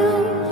you.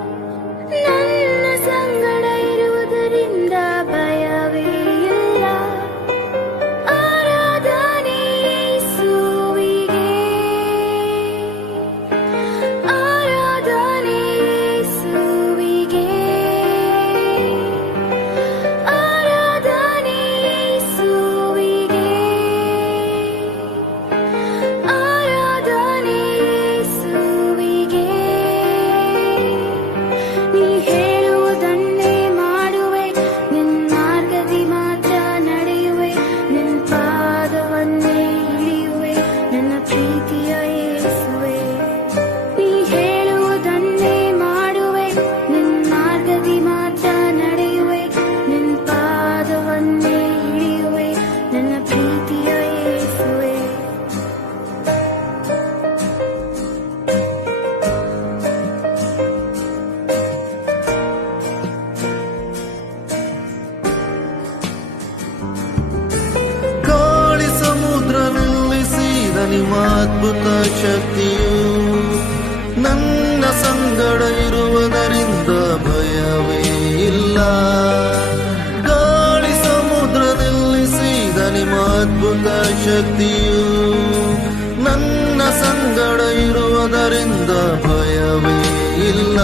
ಅದ್ಭುತ ಶಕ್ತಿಯು ನನ್ನ ಸಂಗಡ ಇರುವುದರಿಂದ ಭಯವೇ ಇಲ್ಲ. ಗಾಳಿ ಸಮುದ್ರದಲ್ಲಿ ನಿಲ್ಲಿಸಿದ ನಿಮ್ಮ ಅದ್ಭುತ ಶಕ್ತಿಯು ನನ್ನ ಸಂಗಡ ಇರುವುದರಿಂದ ಭಯವೇ ಇಲ್ಲ.